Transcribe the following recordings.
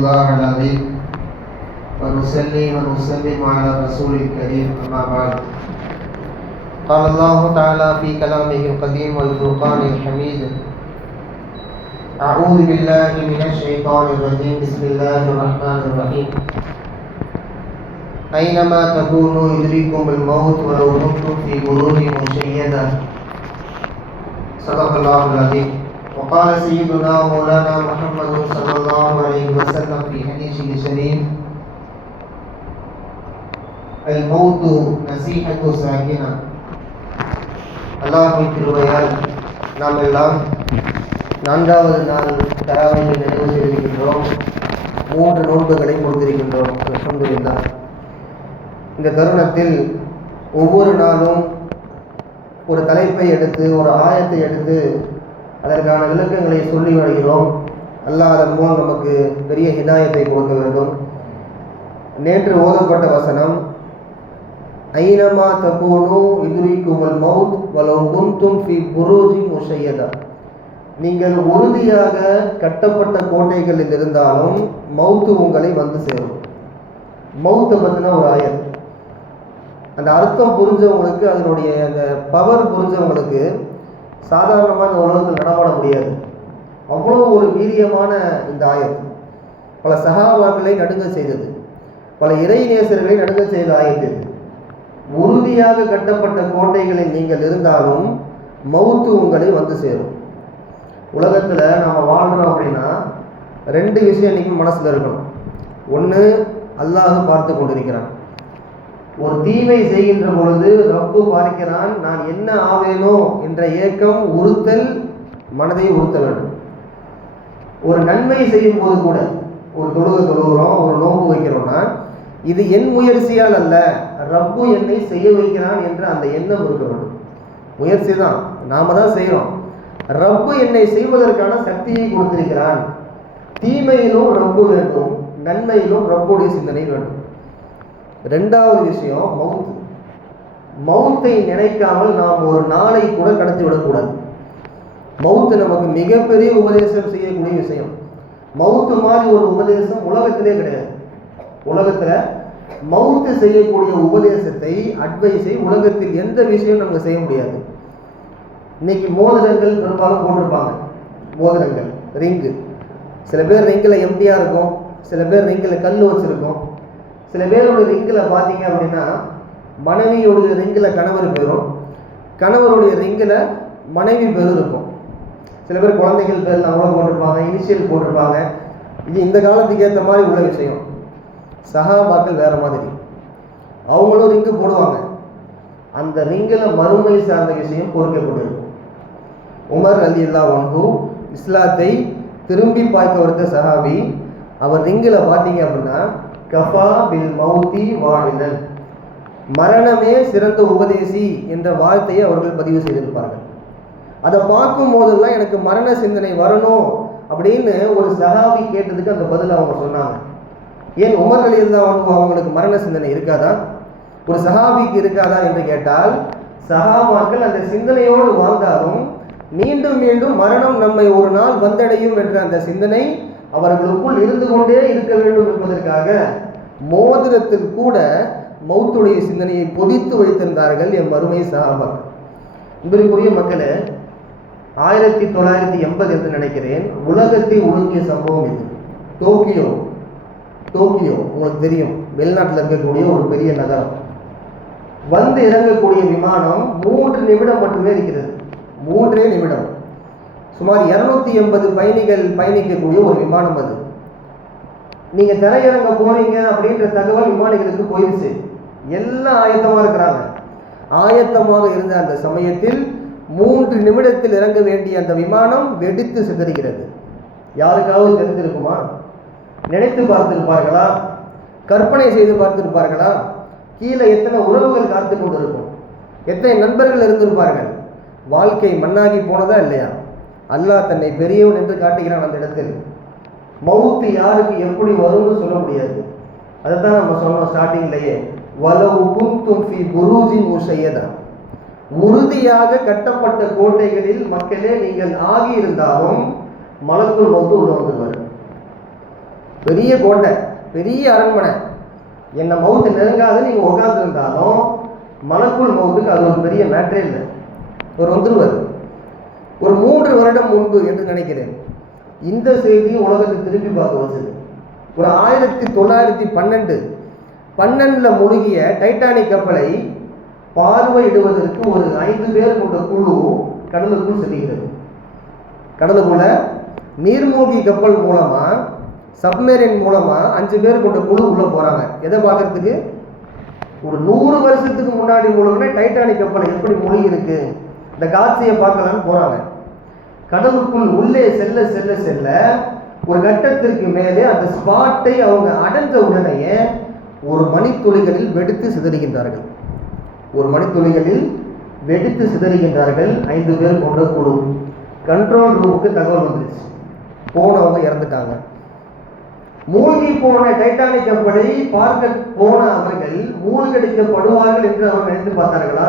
الله العظيم ونصلي ونسلم على رسول الكريم أما بعد. قال الله تعالى في كلامه القديم والفرقان الحميد: أعوذ بالله من الشيطان الرجيم بسم الله الرحمن الرحيم. أينما تكونوا يدرككم الموت ولو كنتم في بروج مشيدة. صدق الله العظيم. وقال سيدنا مولانا محمد صلى الله عليه وسلم في حديثه الشريف: الموت نصيحة ساكنة. அல்லாஹ்வின் கிருபையால் நாம் எல்லாம் 4வது நாள் தராவீஹை நிறைவு செய்திருக்கின்றோம். 3 நோன்புகளை முடித்திருக்கின்றோம். அல்ஹம்துலில்லாஹ். இந்த தருணத்தில் ஒவ்வொரு நாளும் ஒரு தலைப்பை எடுத்து ஒரு ஆயத்தை எடுத்து அதற்கான விளக்கங்களை சொல்லி வருகிறோம். அல்லாஹ் அதன் மூலம் நமக்கு பெரிய ஹிதாயத்தை கொடுக்க வேண்டும். நேற்று ஓதப்பட்ட வசனம்: ஐனமா தகூனு யுத்ரிக்குமுல் மௌத் வலவ் குன்தும் ஃபீ புரூஜின் முஷையதா. நீங்கள் உறுதியாக கட்டப்பட்ட கோட்டைகளில் இருந்தாலும் மௌத்து உங்களை வந்து சேரும். மௌத்தை பற்றின ஒரு ஆயத். அந்த அர்த்தம் புரிஞ்சவங்களுக்கு, அதனுடைய அந்த பவர் புரிஞ்சவங்களுக்கு சாதாரணமாக இந்த உலகத்தில் நடமாட முடியாது. அவ்வளோ ஒரு வீரியமான இந்த ஆயத் பல சஹாபாக்களை நடுங்க செய்தது, பல இறைநேசர்களை நடுங்க செய்த ஆயத் இது. உறுதியாக கட்டப்பட்ட கோட்டைகளில் நீங்கள் இருந்தாலும் மௌத்து உங்களை வந்து சேரும். உலகத்தில் நாம் வாழ்கிறோம் அப்படின்னா 2 விஷயம் இன்றைக்கி மனசில் இருக்கணும். ஒன்று, அல்லாஹ் பார்த்து கொண்டிருக்கிறான். ஒரு தீமை செய்கின்ற பொழுது ரப்பு பார்க்கிறான். நான் என்ன ஆவேனோ என்ற ஏக்கம், உறுத்தல் மனதை உறுத்த வேண்டும். ஒரு நன்மை செய்யும் போது கூட, ஒரு தொழுகிறோம், ஒரு நோன்பு வைக்கிறோம்னா, இது என் முயற்சியால் அல்ல, ரப்பு என்னை செய்ய வைக்கிறான் என்ற அந்த எண்ணம் இருக்க வேண்டும். முயற்சி தான், நாம தான் செய்கிறோம். ரப்பு என்னை செய்வதற்கான சக்தியை கொடுத்திருக்கிறான். தீமையிலும் ரப்பு வேண்டும், நன்மையிலும் ரப்புடைய சிந்தனை வேண்டும். 2வது விஷயம் மவுத். மவுத்தை நினைக்காமல் நாம் ஒரு நாளை கூட கடத்தி விடக்கூடாது. மவுத்து நமக்கு மிகப்பெரிய உபதேசம் செய்யக்கூடிய விஷயம். மவுத்து மாதிரி ஒரு உபதேசம் உலகத்திலே கிடையாது. உலகத்தில் மவுத்து செய்யக்கூடிய உபதேசத்தை, அட்வைஸை உலகத்தில் எந்த விஷயம் நமக்கு செய்ய முடியாது. இன்னைக்கு மோதிரங்கள் பெரும்பாலும் போட்டிருப்பாங்க. மோதிரங்கள், ரிங்கு. சில பேர் ரிங்கில் எம்டியாக இருக்கும், சில பேர் ரிங்கில் கல் வச்சுருக்கோம். சில பேருடைய ரிங்கில் பார்த்தீங்க அப்படின்னா மனைவியுடைய ரிங்கில் கணவர் பேரும், கணவருடைய ரிங்கில் மனைவி பேரும் இருக்கும். சில பேர் குழந்தைகள் பேர் அவ்வளோ போட்டிருப்பாங்க, இனிஷியல் போட்டிருப்பாங்க. இது இந்த காலத்துக்கு ஏற்ற மாதிரி உள்ள விஷயம். சஹாபாக்கள் வேறு மாதிரி, அவங்களும் ரிங்கு போடுவாங்க. அந்த ரிங்கில் மறுமை சார்ந்த விஷயம் பொறுக்கப்பட்டிருக்கும். உமர் ரலியல்லாஹு அன்ஹு இஸ்லாத்தை திரும்பி பார்க்க வருத்த சஹாபி. அவர் ரிங்கில் பார்த்தீங்க அப்படின்னா கஃபா பில் மௌத்தி வாழிதன், மரணமே சிறந்த உபதேசி என்ற வார்த்தையை அவர்கள் பதிவு செய்திருப்பார்கள். அதை பார்க்கும் போதெல்லாம் எனக்கு மரண சிந்தனை வரணும் அப்படின்னு ஒரு சஹாபி கேட்டதுக்கு அந்த பதில் அவங்க சொன்னாங்க. ஏன் உமர் ரலியல்லாஹு அன்ஹு அவங்களுக்கு மரண சிந்தனை இருக்காதா, ஒரு சஹாபிக்கு இருக்காதா என்று கேட்டால், சஹாபாக்கள் அந்த சிந்தனையோடு வாழ்ந்தாலும் மீண்டும் மீண்டும் மரணம் நம்மை ஒரு நாள் வந்தடையும் என்ற அந்த சிந்தனை அவர்களுக்குள் இருந்து கொண்டே இருக்க வேண்டும் என்பதற்காக மோதிரத்தில் கூட மௌத்துடைய சிந்தனையை பொதித்து வைத்திருந்தார்கள் என் மறுமை சஹாபாக்கள். இவருக்குரிய மக்களே, 1980 என்று நினைக்கிறேன், உலகத்தை ஒழுங்கிய சம்பவம் இது. டோக்கியோ உங்களுக்கு தெரியும், வெளிநாட்டில் இருக்கக்கூடிய ஒரு பெரிய நகரம். வந்து இறங்கக்கூடிய விமானம் 3 நிமிடம் மட்டுமே இருக்கிறது. 3 நிமிடம். சுமார் 280 பயணிகள் பயணிக்கக்கூடிய ஒரு விமானம் அது. நீங்கள் தரையிறங்க போறீங்க அப்படின்ற தகவல் விமானிகளுக்கு போயிடுச்சு. எல்லாம் ஆயத்தமாக இருக்கிறாங்க. ஆயத்தமாக இருந்த அந்த சமயத்தில் 3 நிமிடத்தில் இறங்க வேண்டிய அந்த விமானம் வெடித்து சிதறுகிறது. யாருக்காவது தெரிந்திருக்குமா? நினைத்து பார்த்திருப்பார்களா? கற்பனை செய்து பார்த்திருப்பார்களா? கீழே எத்தனை உறவுகள் காத்து கொண்டிருக்கும், எத்தனை நண்பர்கள் இருந்திருப்பார்கள். வாழ்க்கை மண்ணாகி போனதா இல்லையா? அல்லாஹ் தன்னை பெரியவன் என்று காட்டுகிறான் அந்த இடத்தில். மவுத்து யாருக்கு எப்படி வரும்னு சொல்ல முடியாது. அதைத்தான் நம்ம சொன்னோம் ஸ்டார்டிங்லேயே, வலவு குன்தும் ஃபீ புரூஜின் முஷையதா. உறுதியாக கட்டப்பட்ட கோட்டைகளில் மக்களே நீங்கள் ஆகியிருந்தாலும் மலக்குள் மௌத்து உள்ள வந்துருவார். பெரிய கோட்டை, பெரிய அரண்மனை. என்னை மவுத்து நெருங்காது நீங்கள் உட்காந்துருந்தாலும் மலக்குள் மவுத்துக்கு அது ஒரு பெரிய மேட்டரே இல்லை. ஒரு வந்துருவார். ஒரு 3 வருடம் முன்பு என்று நினைக்கிறேன் இந்த செய்தி உலகத்தை திரும்பி பார்க்க வச்சது. ஒரு 1912 மூழ்கிய டைட்டானிக் கப்பலை பார்வையிடுவதற்கு ஒரு 5 பேர் கொண்ட குழு கடலுக்குள் செல்கிறது. கடலுக்குள்ள நீர்மூழ்கி கப்பல் மூலமா, சப்மேரின் மூலமா 5 பேர் கொண்ட குழு உள்ள போறாங்க. எதை பார்க்கறதுக்கு? ஒரு 100 வருஷத்துக்கு முன்னாடி மூழ்கின டைட்டானிக் கப்பல் எப்படி மூழ்கி இருக்கு, இந்த காட்சியை பார்க்கலான்னு போறாங்க. கடலுக்குள் உள்ளே செல்ல செல்ல செல்ல ஒரு கட்டத்திற்கு மேலே அந்த ஸ்பாட்டை அவங்க அடைஞ்ச உடனேயே ஒரு மணித்துளிகளில் வெடித்து சிதறுகின்றார்கள். 5 பேர் கொண்ட குழு. கண்ட்ரோல் ரூமுக்கு தகவல் வந்துருச்சு, போனவங்க இறந்துட்டாங்க. மூழ்கி போன டைட்டானிக் கப்பலை பார்க்க போன அவர்கள் மூழ்கடிக்கப்படுவார்கள் என்று அவர் நினைத்து பார்த்தார்களா?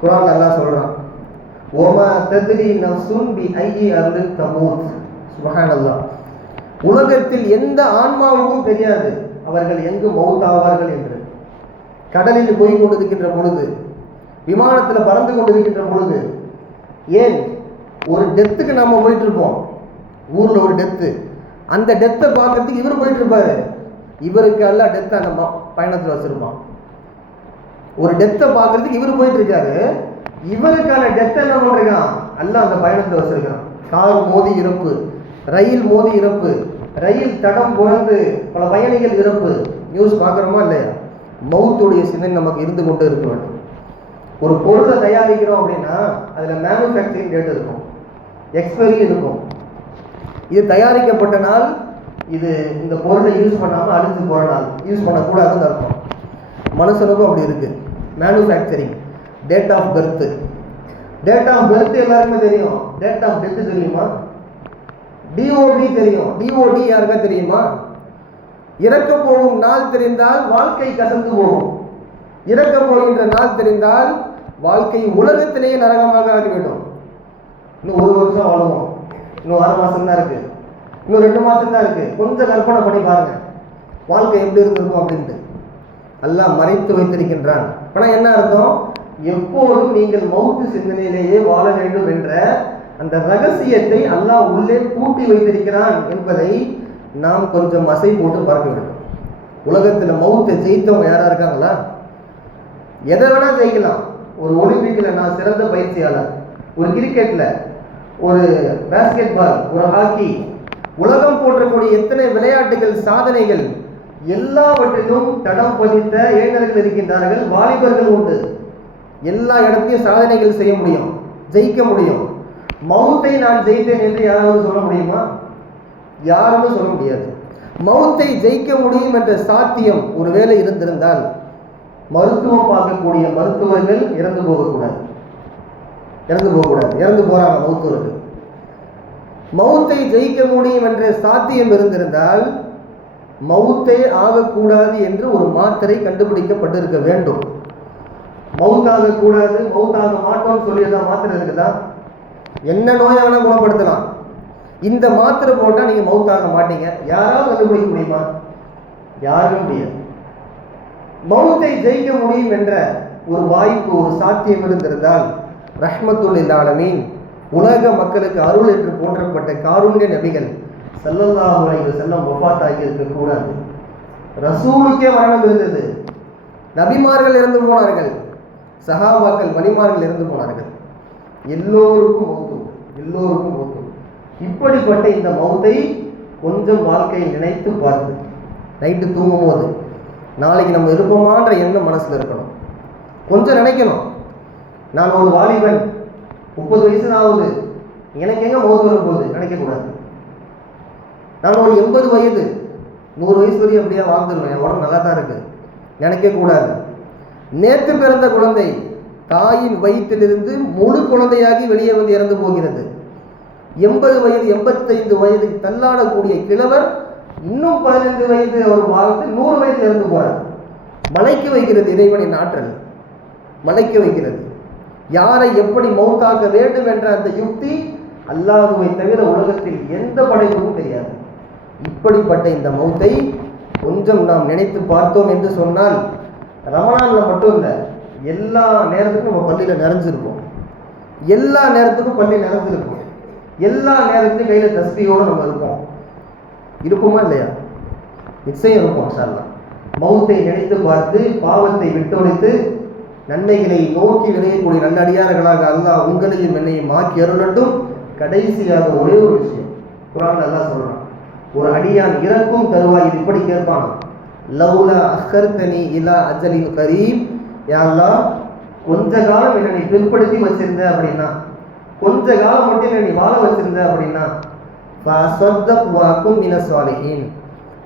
குர்ஆன் அல்லாஹ் சொல்றான், ஓமா தத்ரி நஃப்சுன் பி ஐயி அர்தின் தமூத். சுப்ஹானல்லாஹ். உலகத்தில் எந்த ஆன்மாவுக்கும் தெரியாது அவர்கள் எங்கு மௌத்தாவார்கள் என்று. கடலில் போய் கொண்டிருக்கின்ற பொழுது, விமானத்தில் பறந்து கொண்டிருக்கின்ற பொழுது, ஏன் ஒரு டெத்துக்கு நம்ம போயிட்டு இருப்போம், ஊர்ல ஒரு டெத்து, அந்த டெத்தை பார்க்கறதுக்கு இவர் போயிட்டு இருப்பாரு. இவருக்கு அல்ல டெத்தை அந்த பயணத்தில் வச்சிருப்பான். ஒரு டெத்தை பார்க்கறதுக்கு இவர் போயிட்டு இருக்காரு, இவருக்கான டெத்தை என்ன பண்றான் அல்ல அந்த பயணத்தில் வச்சிருக்கான். கார் மோதி இறப்பு, ரயில் மோதி இறப்பு, ரயில் தடம் புரந்து பல பயணிகள் இறப்பு. நியூஸ் பார்க்குறோமா இல்லையா? மவுத்துடைய சிந்தனை நமக்கு இருந்து கொண்டு இருக்க வேண்டும். ஒரு பொருளை தயாரிக்கிறோம் அப்படின்னா அதில் மேனுஃபேக்சரிங் டேட் இருக்கும், எக்ஸ்பைரி இருக்கும். இது தயாரிக்கப்பட்ட நாள், இது இந்த பொருளை யூஸ் பண்ணாமல் அழிஞ்சு போகிற நாள், யூஸ் பண்ணக்கூடாதுன்னு அர்த்தம். மனுஷனுக்கும் அப்படி இருக்குது. Manufacturing, date of birth. Date of birth எல்லாருக்குமே தெரியும். டேட் ஆஃப் டெத் தெரியுமா? டிஓடி தெரியும். டிஓடி யாருக்கா தெரியுமா? இறக்க போகும் நாள் தெரிந்தால் வாழ்க்கை கசந்து போகும். இறக்க போகின்ற நாள் தெரிந்தால் வாழ்க்கை உலகத்திலேயே நரகமாக ஆகிவிடும். இன்னும் 1 வருஷம் வாழுவோம், இன்னும் 6 மாசம் தான் இருக்கு, இன்னும் 2 மாசம் தான் இருக்கு. கொஞ்சம் கற்பனை பண்ணி பாருங்க வாழ்க்கை எப்படி இருந்திருக்கும் அப்படின்ட்டு. அல்லாஹ் மறைத்து வைத்திருக்கின்றான். ஆனால் என்ன அர்த்தம்? எப்போதும் நீங்கள் மௌத்து சிந்தனையிலேயே வாழ வேண்டும் என்ற அந்த ரகசியத்தை அல்லாஹ் உள்ளே பூட்டி வைத்திருக்கிறான் என்பதை நாம் கொஞ்சம் அசை போட்டு பார்க்க வேண்டும். உலகத்தில் மௌத்தை ஜெயித்தவங்க யாரா இருக்காங்களா? எதை வேணா ஜெயிக்கலாம். ஒரு ஒலிம்பிக்கில் நான் சிறந்த பயிற்சியாளர், ஒரு கிரிக்கெட்ல, ஒரு பேஸ்கெட் பால், ஒரு ஹாக்கி, உலகம் போற்றக்கூடிய எத்தனை விளையாட்டுகள், சாதனைகள் எல்லாவற்றிலும் தடம் பதித்த இளைஞர்கள் இருக்கின்றார்கள், வாலிபர்கள் உண்டு. எல்லா இடத்தையும் சாதனைகள் செய்ய முடியும், ஜெயிக்க முடியும். மௌத்தை நான் ஜெயித்தேன் என்று யாராவது சொல்ல முடியுமா? யாருமே சொல்ல முடியாது. மௌத்தை ஜெயிக்க முடியும் என்ற சாத்தியம் ஒருவேளை இருந்திருந்தால் மருத்துவம் பார்க்கக்கூடிய மருத்துவர்கள் இறந்து போகக்கூடாது. இறந்து போறாங்க மருத்துவர்கள். மௌத்தை ஜெயிக்க முடியும் என்ற சாத்தியம் இருந்திருந்தால் மௌத்தே ஆகக்கூடாது என்று ஒரு மாத்திரை கண்டுபிடிக்கப்பட்டிருக்க வேண்டும். மௌத்தாக கூடாது, மௌத்தாக மாட்டோம்னு சொல்லியதான் மாத்திரை இருக்குதா? என்ன நோயை வேணா குணப்படுத்தலாம். இந்த மாத்திரை போட்டால் நீங்கள் மௌத்தாக மாட்டீங்க. யாராவது கண்டுபிடிக்க முடியுமா? யாரும் முடியாது. மௌத்தை ஜெயிக்க முடியும் என்ற ஒரு வாய்ப்பு, ஒரு சாத்தியம் இருந்திருந்தால் ரஹ்மத்துல் ஆலமீன், உலக மக்களுக்கு அருள் என்று போற்றப்பட்ட காருண்ய நபிகள் ஸல்லல்லாஹு அலைஹி வஸல்லம் வஃபாத் ஆகி இருக்கக்கூடாது. ரசூலுக்கே மரணம் இருந்தது. நபிமார்கள் இறந்து போனார்கள், சஹாபாக்கள் வலிமார்கள் இறந்து போனார்கள். எல்லோருக்கும் மௌத்து. இப்படிப்பட்ட இந்த மௌத்தை கொஞ்சம் வாழ்க்கையில் நினைத்து பார்த்து, நைட்டு தூங்கும் போது நாளைக்கு நம்ம இருப்போமான்ற எண்ணம் மனசில் இருக்கணும். கொஞ்சம் நினைக்கணும். நான் ஒரு வாலிபன், 30 வயசு தான் ஆகுது, எனக்கு எங்கே மௌத்து வரும்போது நினைக்கக்கூடாது. நான் ஒரு 80 வயது, 100 வயசு வரையும் அப்படியே வாழ்ந்துருவேன், என் உடம்பு நல்லா தான் இருக்கு, நினைக்கக்கூடாது. நேற்று பிறந்த குழந்தை தாயின் வயிற்றிலிருந்து முழு குழந்தையாகி வெளியே வந்து இறந்து போகிறது. 80 வயது 85 வயது தள்ளாடக்கூடிய கிழவர் இன்னும் 15 வயது அவர் வாழ்ந்து 100 வயதில் இறந்து போறார். மலைக்க வைக்கிறது இறைவனின் ஆற்றல், மலைக்க வைக்கிறது. யாரை எப்படி மௌத்தாக்க வேண்டும் என்ற அந்த யுக்தி அல்லாஹ்வை தவிர உலகத்தில் எந்த படைப்புக்கும் தெரியாது. இப்படிப்பட்ட இந்த மௌத்தை கொஞ்சம் நாம் நினைத்து பார்த்தோம் என்று சொன்னால், ரமணானில் மட்டும் இல்லை, எல்லா நேரத்துக்கும் நம்ம பள்ளியில் நிறைஞ்சிருக்கும். எல்லா நேரத்துக்கும் பள்ளி நிறைஞ்சிருக்கும். எல்லா நேரத்துலையும் கையில் தஸ்பீயோடு நம்ம இருப்போம். இருப்போமா இல்லையா? நிச்சயம் இருப்போம். இன்ஷா அல்லாஹ் மௌத்தை நினைத்து பார்த்து பாவத்தை விட்டொழித்து நன்மைகளை நோக்கி விளையக்கூடிய நல்லடியார்களாக அல்லாஹ் உங்களையும் என்னையும் ஆக்கி அருளட்டும். கடைசியாக ஒரே ஒரு விஷயம் குர்ஆன்ல அல்லாஹ் சொல்றான், ஒரு அடியான் இறக்கும் தருவாய் இது இப்படி கேட்பான், லவ்லா அஹ்கர்தனி இலா அஜலின் கரீம், யா அல்லாஹ் கொஞ்ச காலம் என்னை நீ பிற்படுத்தி வச்சிருந்த அப்படின்னா, கொஞ்ச காலம் மட்டும் என்னை நீ வாழ வச்சிருந்த அப்படின்னா,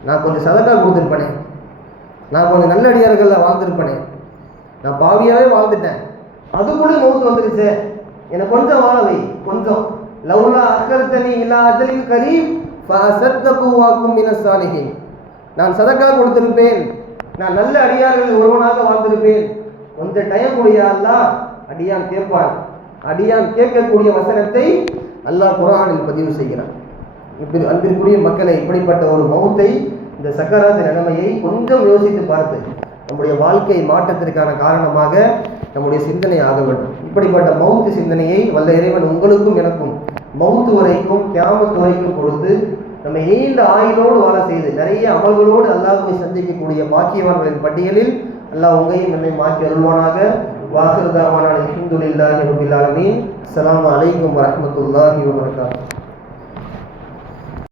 நான் கொஞ்சம் சதக்கா கொடுத்துருப்பேனே, நான் கொஞ்சம் நல்லடியார்கள் வாழ்ந்திருப்பேனே, நான் பாவியாவே வாழ்ந்துட்டேன், அதுக்குள்ளே மௌத்து வந்துருச்சு, என்னை கொஞ்சம் வாழவை கொஞ்சம். லவ்லா அஹ்கர்தனி இலா அஜலின் கரீம் ஃபஅஸத்தகுவாக்கும் மினஸ் சாலிஹீன், நான் சதக்கா கொடுத்திருப்பேன், நான் நல்ல அடியார்கள் ஒருவனாக வாழ்ந்திருப்பேன், கொஞ்சம் டைம் முடியா அல்லாஹ் அடியான் கேட்பான். அடியான் கேட்கக்கூடிய வசனத்தை அல்லாஹ் குர்ஆனில் பதிவு செய்கிறான். அன்பிற்குரிய மக்களை, இப்படிப்பட்ட ஒரு மௌத்தை, இந்த சக்கராத் நிலைமையை கொஞ்சம் யோசித்து பார்த்து நம்முடைய வாழ்க்கை மாற்றத்திற்கான காரணமாக நம்முடைய சிந்தனை ஆக வேண்டும். இப்படிப்பட்ட மௌத்து சிந்தனையை வல்ல இறைவன் உங்களுக்கும் எனக்கும் மௌத்து வரைக்கும் கியாமத் வரைக்கும் கொடுத்து நம்ம நீண்ட ஆயுளோடு வாழ செய்து நிறைய அமல்களோடு அல்லாஹ்வை சந்திக்கக்கூடிய பாக்கியவான்களின் பட்டியலில் அல்லாஹ் உங்களையும் என்னை மாற்றி அருள்வானாக. வாஹிர் தாவானா அல்ஹம்துலில்லாஹி ரப்பில் ஆலமீன். அஸ்ஸலாமு அலைக்கும் வரஹ்மத்துல்லாஹி வபரகாத்துஹு.